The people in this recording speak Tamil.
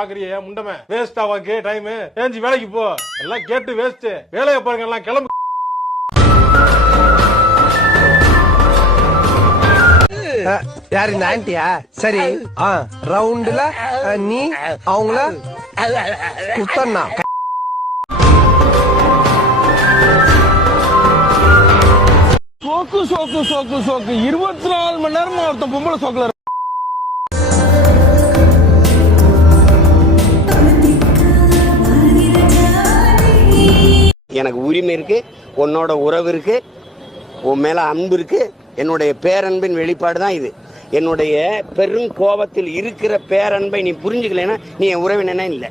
பாக்குறியே முண்டமே வேஸ்டா வாக்கு டைம் ஏஞ்சி வேலைக்கு போ எல்லாம் கேட்டு வேஸ்ட் வேலையை பாருங்க எல்லாம் கிளம்பு யாரு இந்த ஆன்ட்டியா சரி ரவுண்டுல நீ அவங்கள குத்தண்ணா சோக்கு சோக்கு சோக்கு சோக்கு 24 மணி நேரம் ஒருத்தன் பொம்பளை சோக்குல எனக்கு உரிமை இருக்கு, உன்னோட உறவு இருக்கு, உன் மேல அன்பு இருக்கு. என்னுடைய பேரன்பின் வெளிப்பாடு தான் இது. என்னுடைய பெரும் கோபத்தில் இருக்கிற பேரன்பை நீ புரிஞ்சுக்கலைன்னா நீ என் உறவினனே இல்லை.